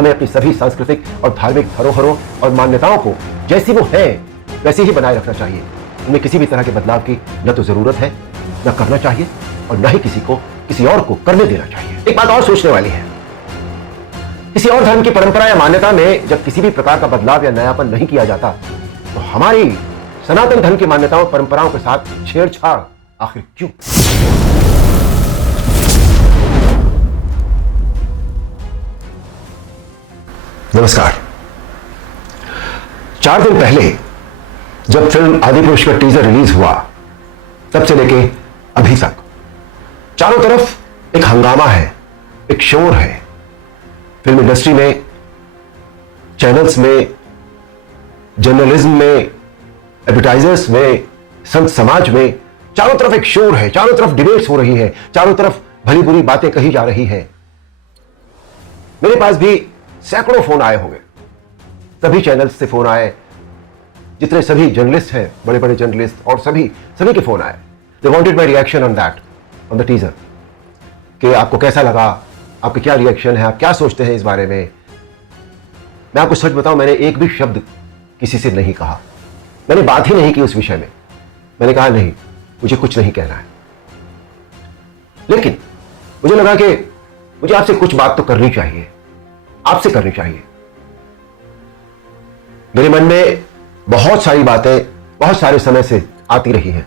हमें अपनी सभी सांस्कृतिक और धार्मिक धरोहरों और मान्यताओं को जैसी वो है वैसे ही बनाए रखना चाहिए। उनमें किसी भी तरह के बदलाव की न तो जरूरत है, न करना चाहिए और न ही किसी और को करने देना चाहिए। एक बात और सोचने वाली है, किसी और धर्म की परंपरा या मान्यता में जब किसी भी प्रकार का बदलाव या नयापन नहीं किया जाता तो हमारी सनातन धर्म की मान्यताओं परंपराओं के साथ छेड़छाड़ आखिर क्यों? नमस्कार। 4 दिन पहले जब फिल्म आदिपुरुष का टीजर रिलीज हुआ तब से लेके अभी तक चारों तरफ एक हंगामा है, एक शोर है। फिल्म इंडस्ट्री में, चैनल्स में, जर्नलिज्म में, एडवर्टाइजर्स में, संत समाज में चारों तरफ एक शोर है, चारों तरफ डिबेट्स हो रही है, चारों तरफ भली बुरी बातें कही जा रही है। मेरे पास भी सैकड़ों फोन आए होंगे, सभी चैनल्स से फोन आए, जितने सभी जर्नलिस्ट हैं, बड़े बड़े जर्नलिस्ट और सभी के फोन आए। They wanted my reaction on that, on the teaser, कि आपको कैसा लगा, आपके क्या रिएक्शन है, आप क्या सोचते हैं इस बारे में। मैं आपको सच बताऊं, मैंने एक भी शब्द किसी से नहीं कहा, मैंने बात ही नहीं की उस विषय में। मैंने कहा नहीं, मुझे कुछ नहीं कहना है। लेकिन मुझे लगा कि मुझे आपसे कुछ बात तो करनी चाहिए, आपसे करनी चाहिए। मेरे मन में बहुत सारी बातें बहुत सारे समय से आती रही हैं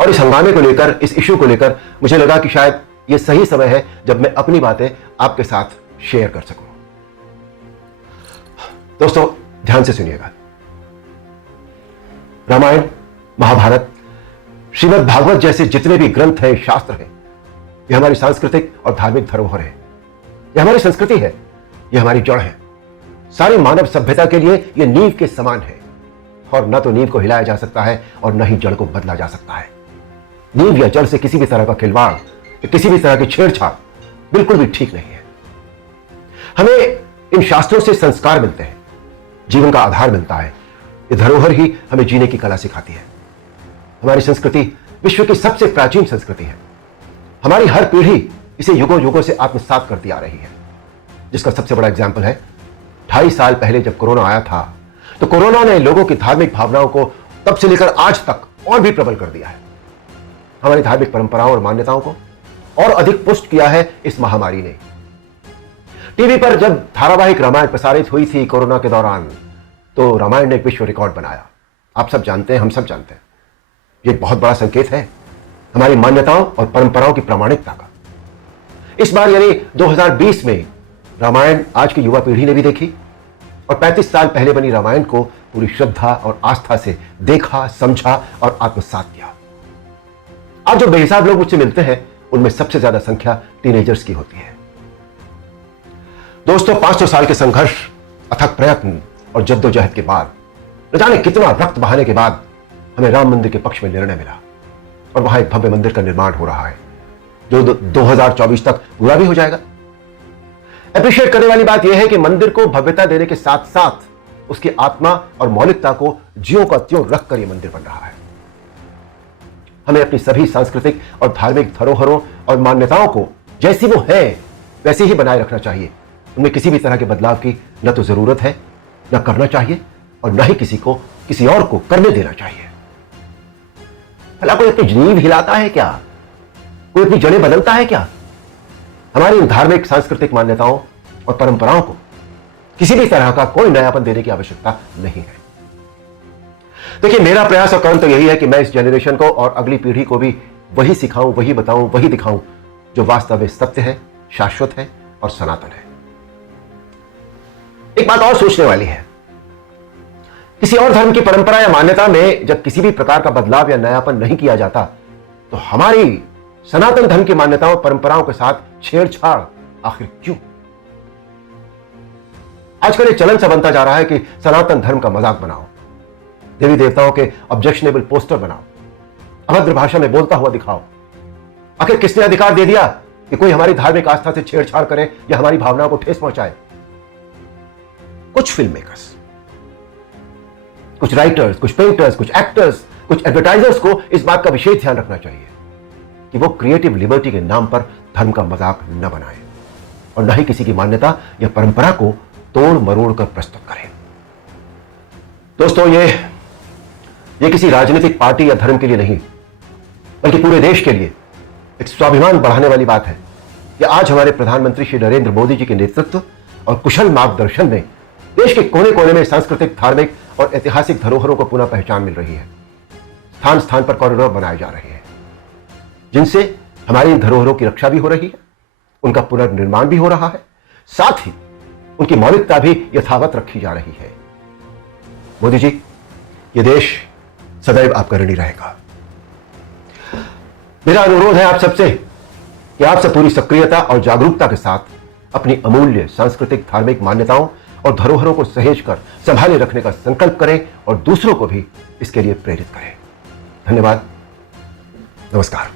और इस हंगामे को लेकर, इस इश्यू को लेकर मुझे लगा कि शायद यह सही समय है जब मैं अपनी बातें आपके साथ शेयर कर सकूं। दोस्तों ध्यान से सुनिएगा। रामायण, महाभारत, श्रीमद् भागवत जैसे जितने भी ग्रंथ हैं, शास्त्र हैं, यह हमारी सांस्कृतिक और धार्मिक धरोहर है। यह हमारी संस्कृति है, यह हमारी जड़ है। सारी मानव सभ्यता के लिए यह नींव के समान है और न तो नींव को हिलाया जा सकता है और न ही जड़ को बदला जा सकता है। नींव या जड़ से किसी भी तरह का खिलवाड़, किसी भी तरह की छेड़छाड़ बिल्कुल भी ठीक नहीं है। हमें इन शास्त्रों से संस्कार मिलते हैं, जीवन का आधार मिलता है। ये धरोहर ही हमें जीने की कला सिखाती है। हमारी संस्कृति विश्व की सबसे प्राचीन संस्कृति है। हमारी हर पीढ़ी इसे युगों युगों से आत्मसात करती आ रही है, जिसका सबसे बड़ा एग्जाम्पल है 2.5 साल पहले जब कोरोना आया था, तो कोरोना ने लोगों की धार्मिक भावनाओं को तब से लेकर आज तक और भी प्रबल कर दिया है। हमारी धार्मिक परंपराओं और मान्यताओं को और अधिक पुष्ट किया है इस महामारी ने। टीवी पर जब धारावाहिक रामायण प्रसारित हुई थी कोरोना के दौरान, तो रामायण ने एक विश्व रिकॉर्ड बनाया। आप सब जानते हैं, हम सब जानते हैं। यह एक बहुत बड़ा संकेत है हमारी मान्यताओं और परंपराओं की प्रामाणिकता का। इस बार यानी 2020 में रामायण आज की युवा पीढ़ी ने भी देखी और 35 साल पहले बनी रामायण को पूरी श्रद्धा और आस्था से देखा, समझा और आत्मसात किया। आज जो बेहिसाब लोग मुझसे मिलते हैं, उनमें सबसे ज्यादा संख्या टीनेजर्स की होती है। दोस्तों, 500 साल के संघर्ष, अथक प्रयत्न और जद्दोजहद के बाद, न जाने कितना रक्त बहाने के बाद हमें राम मंदिर के पक्ष में निर्णय मिला और वहां एक भव्य मंदिर का निर्माण हो रहा है जो 2024 तक पूरा भी हो जाएगा। एप्रिशिएट करने वाली बात यह है कि मंदिर को भव्यता देने के साथ साथ उसकी आत्मा और मौलिकता को ज्यों का त्यों रखकर यह मंदिर बन रहा है। हमें अपनी सभी सांस्कृतिक और धार्मिक धरोहरों और मान्यताओं को जैसी वो है वैसे ही बनाए रखना चाहिए। उनमें किसी भी तरह के बदलाव की न तो जरूरत है, न करना चाहिए और न ही किसी और को करने देना चाहिए। भला कोई अपनी नींव हिलाता है क्या? कोई अपनी जड़ें बदलता है क्या? हमारी इन धार्मिक सांस्कृतिक मान्यताओं और परंपराओं को किसी भी तरह का कोई नयापन देने की आवश्यकता नहीं है। देखिए, मेरा प्रयास और कर्म तो यही है कि मैं इस जनरेशन को और अगली पीढ़ी को भी वही सिखाऊं, वही बताऊं, वही दिखाऊं जो वास्तव में सत्य है, शाश्वत है और सनातन है। एक बात और सोचने वाली है, किसी और धर्म की परंपरा या मान्यता में जब किसी भी प्रकार का बदलाव या नयापन नहीं किया जाता तो हमारी सनातन धर्म की मान्यताओं परंपराओं के साथ छेड़छाड़ आखिर क्यों? आजकल एक चलन सा बनता जा रहा है कि सनातन धर्म का मजाक बनाओ, देवी देवताओं के ऑब्जेक्शनेबल पोस्टर बनाओ, अभद्र भाषा में बोलता हुआ दिखाओ। आखिर किसने अधिकार दे दिया कि कोई हमारी धार्मिक आस्था से छेड़छाड़ करे या हमारी भावनाओं को ठेस पहुंचाए? कुछ फिल्म मेकर्स, कुछ राइटर्स, कुछ पेंटर्स, कुछ एक्टर्स, कुछ एडवर्टाइजर्स को इस बात का विशेष ध्यान रखना चाहिए कि वो क्रिएटिव लिबर्टी के नाम पर धर्म का मजाक न बनाए। और न ही किसी की मान्यता या परंपरा को तोड़ मरोड़ कर प्रस्तुत करें। दोस्तों, ये किसी राजनीतिक पार्टी या धर्म के लिए नहीं, बल्कि पूरे देश के लिए एक स्वाभिमान बढ़ाने वाली बात है कि आज हमारे प्रधानमंत्री श्री नरेंद्र मोदी जी के नेतृत्व और कुशल मार्गदर्शन में देश के कोने कोने में सांस्कृतिक, धार्मिक और ऐतिहासिक धरोहरों को पुनः पहचान मिल रही है। स्थान स्थान पर कॉरिडोर बनाए जा रहे हैं, जिनसे हमारी इन धरोहरों की रक्षा भी हो रही है, उनका पुनर्निर्माण भी हो रहा है, साथ ही उनकी मौलिकता भी यथावत रखी जा रही है। मोदी जी, ये देश सदैव आपका ऋणी रहेगा। मेरा अनुरोध है आप सबसे कि आप सब पूरी सक्रियता और जागरूकता के साथ अपनी अमूल्य सांस्कृतिक, धार्मिक मान्यताओं और धरोहरों को सहेज कर संभाले रखने का संकल्प करें और दूसरों को भी इसके लिए प्रेरित करें। धन्यवाद। नमस्कार।